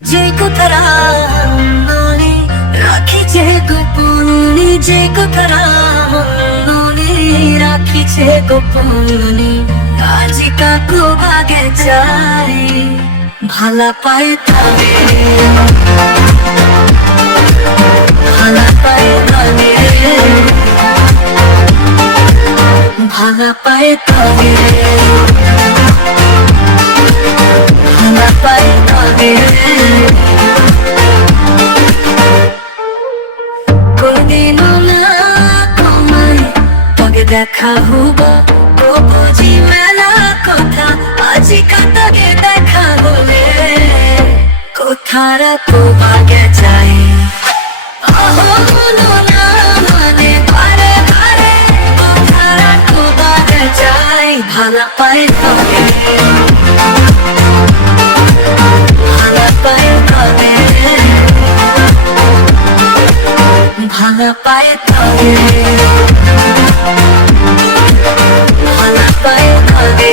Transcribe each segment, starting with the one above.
যে কথারা মনে রাখিছে গোপনে, যে কথারা মনে রাখিছে গোপনে, আজি কাকু ভাগে চাই ভালা পায় তবে, ভালা পায় তবে, ভালা পায় তবে, ভালা পায় তবে। কোনদিনও না তোমায় তবে দেখা হব, ও বুঝি মেলা কথা আজি কাতাগে দেখা হলে, কোথারা তো ভাগে চাই অহনো না মানে পারে পারে, কোথারা তো ভাগে চাই ভালা পায় তবে, ভালা পায় তবে, ভালা পায় তবে, ভালা পায় তবে।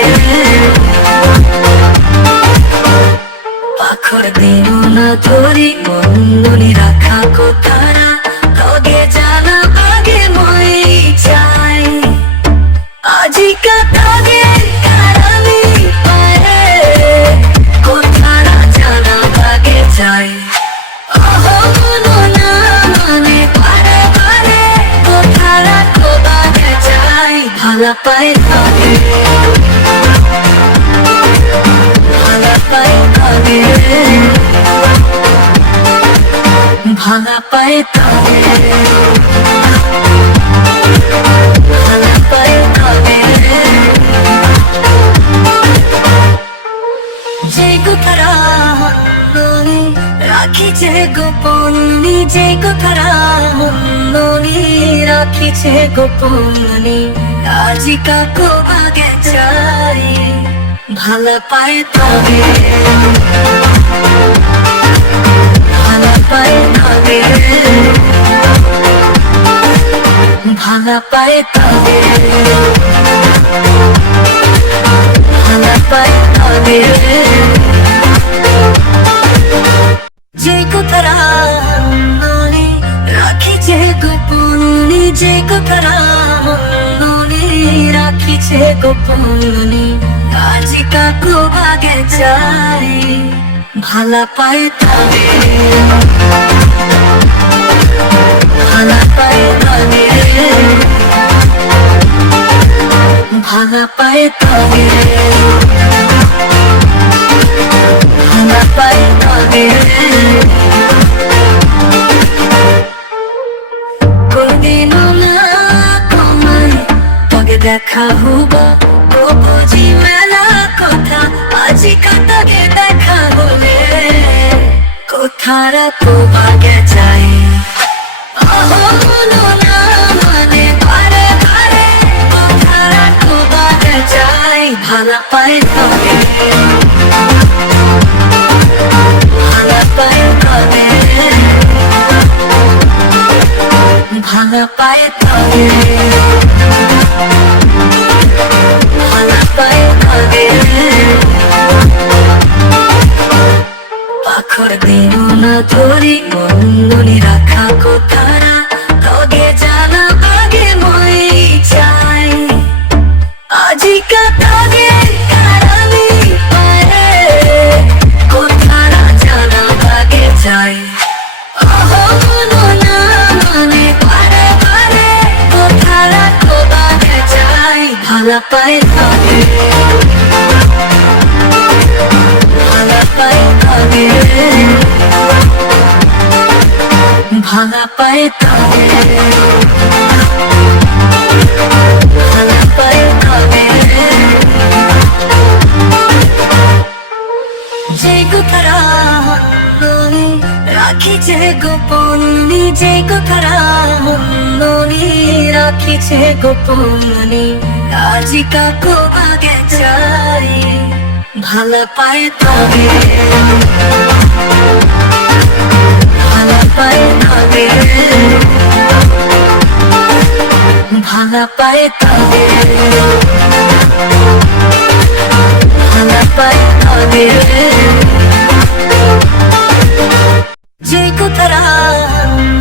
পাখর দিন না ধরি মনে রাখা কোথারা তগে জানা আগে মই চাই, আজি কাতাগে কারালি পারে, কোথারা জানা আগে চাই অহনো না মানে পারে পারে, কোথারা তো আগে চাই ভালা পায় তবে, ভালা পায় তবে, ভালা পায় তবে, ভালা পায় তবে। যে কথারা মনে রাখিছে গোপনে, যে কথারা মনে রাখিছে গোপনে, আজি কাকু আগে চাই ভালা পায় তবে, ভালা পায় তবে, ভালা পায় তবে, ভালা পায় তবে। যে কথারা মনে রাখিছে গোপনে, যে কথারা মনে রাখিছে গোপনে, আজি কাকু ভাগে চাই ভালা পায় তবে, ভালা পায় তবে, ভালা পায় তবে, ভালা পায় তবে। কোনদিনও না তোমায় তবে দেখা হব, ও বুঝি মেলা কথা আজি কাতাগে দেখা হলে, কোথারা তো ভাগে চাই অহনো না মানে পারে পারে, কোথারা তো ভাগে চাই ভালা পায় তবে, ভালা পায় তবে, ভালা পায় তবে, ভালা পায় তবে। পাখর দিন না ধরি মনে রাখা কোথারা তগে জানা আগে মই চাই, আজি কাতাগে কারালি পারে, কোথারা জানা আগে চাই অহনো না মানে পারে পারে, কোথারা তো আগে চাই ভালা পায় তবে, ভালা পায় তবে, ভালা পায় তবে, ভালা পায় তবে। যে কথারা মনে রাখিছে গোপনে, যে কথারা মনে রাখিছে গোপনে, আজি কাকু আগে চাই ভালা পায় তবে, ভালা পায় তবে, ভালা পায় তবে, ভালা পায় তবে। কথারা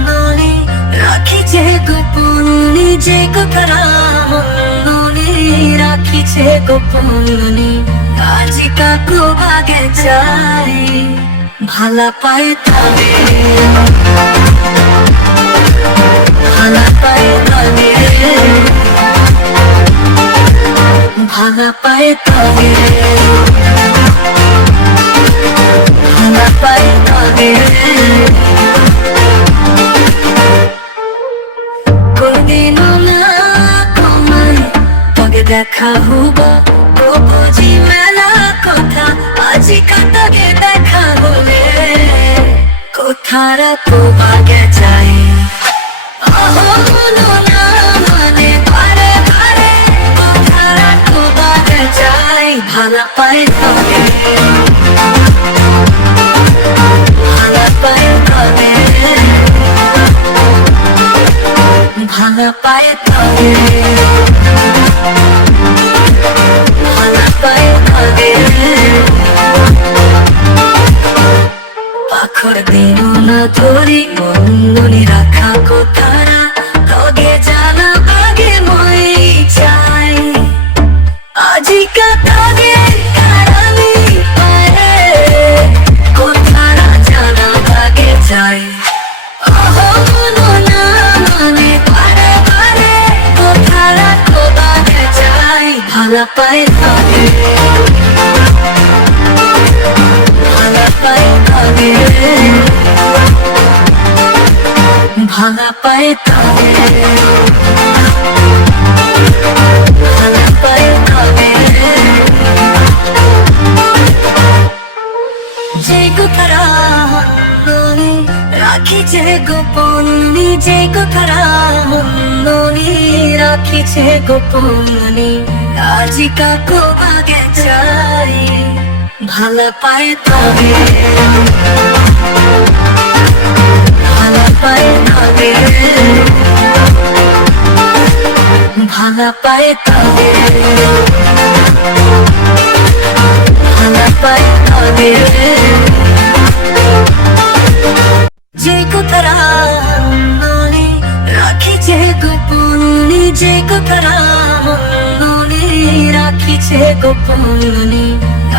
মনে রাখিছে গোপন নিজে কথারা মনে রাখিছে গোপন আজি কাকু ভাগে চাই ভালা পায় তবে ভালা পায় তবে ভালা পায় তবে ভালা পায় তবে কোনদিনও না তোমায় তবে দেখা হব বুঝি মেলা কথা আজি কাতকে দেখা হলে কোথারা তো ভাগে চাই মানে পারে পারে কোথারা তো ভাগে চাই ভালা পায় তবে ভালা পায় তবে ভালা পায় তবে ভালা পায় তবে পাখর দিন না ধরি মনে রাখা কোথারা তগে জানা আগে মই চাই আজিকা তগে কারালি পারে কোথারা জানা আগে চাই মানে পারে পারে কোথারা কোথাকে চাই ভালা পায় তবে ভালা পায় তবে ভালা পায় তবে ভালা পায় তবে যে কথারা মনে রাখিছে গোপন নিজে কথারা মনে রাখিছে গোপন আজি কাকু আগে চাই ভালা পায় তবে ভালা পায় তবে ভালা পায় তবে ভালা পায় তবে যে কথারা মনে রাখিছে গোপন নিজে কথারা মনে রাখিছে গোপন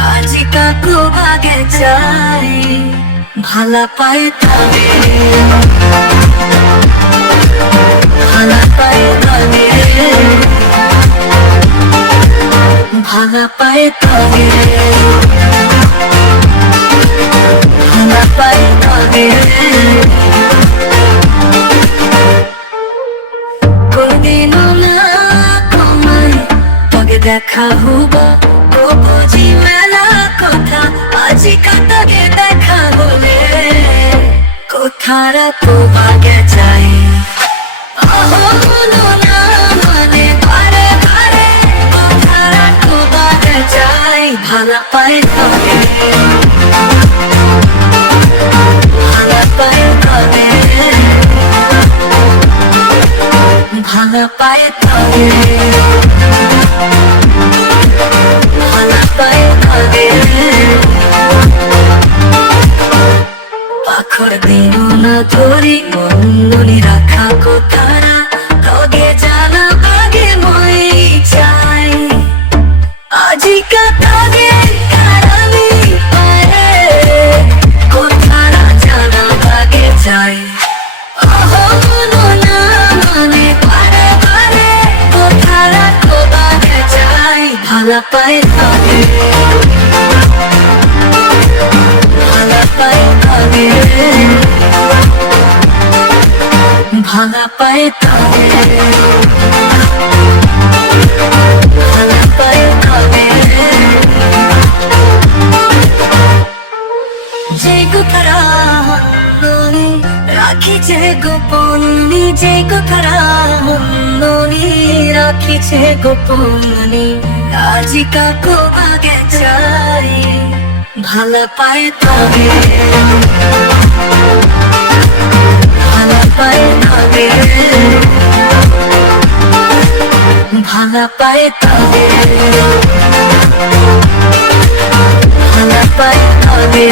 আজি কাকু ভাগে চাই ভালা পায় তবে ভালা পায় তবে ভালা পায় তবে ভালা পায় তবে কোনদিনও না তোমায় তবে দেখা হব বুঝি মেলা কথা আজি কাতকে দেখা হলে কোথারা তো ভাগে চাই মানে পারে পারে কোথারা তো ভাগে চাই ভালা পায় তবে ভালা পায় তবে ভালা পায় তবে ভালা পায় তবে পাখর দিন না ধরি মনে রাখা কোথারা তগে জানা আগে মই চাই আজিকা তগে কারালি পারে কোথারা জানা আগে চাই মানে পারে পারে কোথারা কোথাকে চাই ভালা পায় তবে ভালা পায় তবে ভালা পায় তবে ভালা পায় তবে যে কথারা মনে রাখিছে গোপন নিজে কথারা মনে রাখিছে গোপন আজি কাকু আগে চাই ভালা পায় তবে ভালা পায় তবে ভালা পায় তবে ভালা পায় তবে